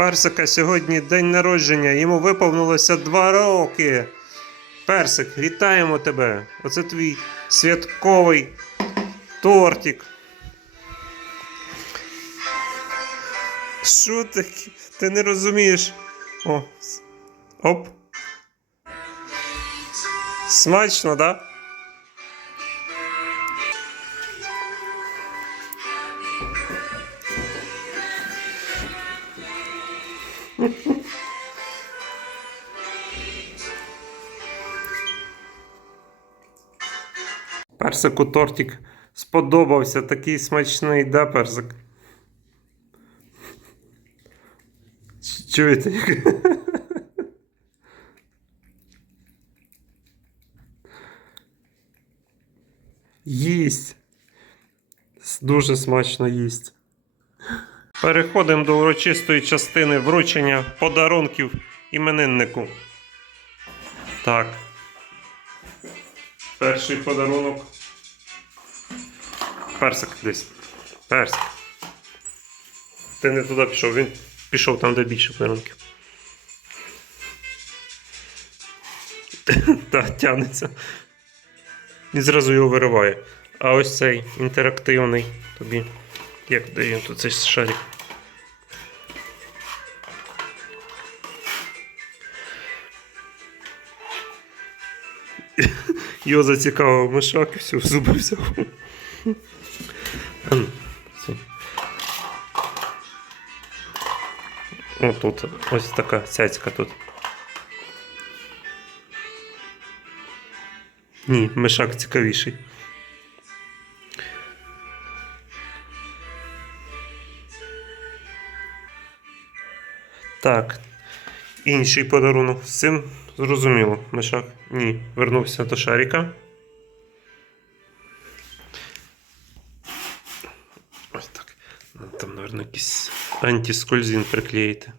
Персика сьогодні день народження, йому виповнилося два роки. Персик, вітаємо тебе! Оце твій святковий тортик. Що таке? Ти не розумієш? О. Оп. Смачно, да? Персику тортик сподобався, такий смачний, да, персик? Чуєте? Їсть. Дуже смачно їсть. Переходимо до урочистої частини вручення подарунків імениннику. Так. Перший подарунок. Персик десь. Персик. Ти не туди пішов, він пішов там, де більше подарунків. Так, тягнеться. І зразу його вириває. А ось цей інтерактивний тобі. Як дає тут цей шарик? Його зацікавив мишак і все, зуби взяв. Ем. О, тут ось така цяцька тут. Ні, мишак цікавіший. Так. Інший подарунок. З цим зрозуміло. Мишак. Ні. Вернувся до шарика. Ось так. Там, мабуть, якийсь антискользин приклеїти.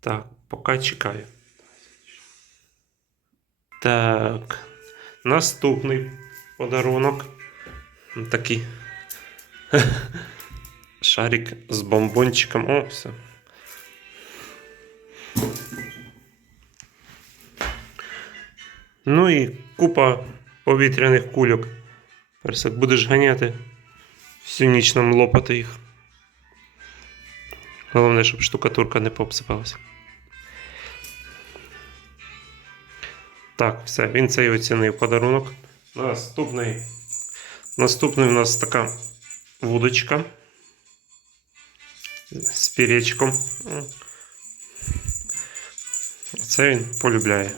Так, поки чекаю. Так. Наступний подарунок. Такий шарик з бомбончиком. О, все. Ну і купа повітряних кульок. Персик будеш ганяти. Всю ніч нам лопати їх. Головне, щоб штукатурка не попсипалася. Так, все, він цей оцінив подарунок. Наступний. Наступний у нас така вудочка з піречком. Це він полюбляє.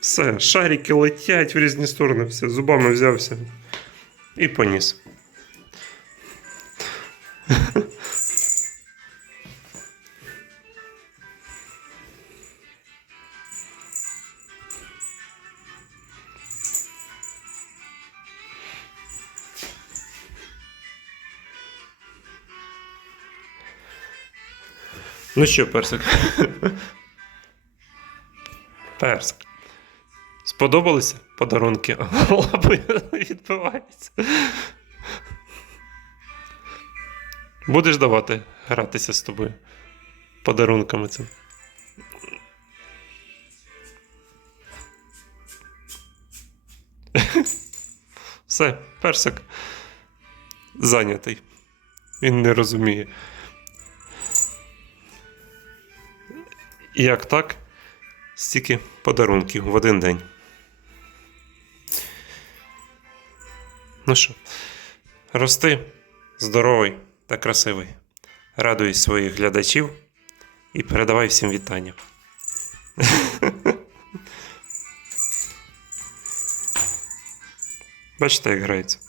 Все, шарики летять в різні сторони, все, зубами взявся і поніс. Ну що, персик? Персик. Сподобалися подарунки? Лапи відбиваються. Будеш давати гратися з тобою подарунками цим. Все, персик зайнятий. Він не розуміє. Як так? Стільки подарунків в один день. Ну що, рости здоровий та красивий. Радуй своїх глядачів і передавай всім вітання. Бачите, як грається.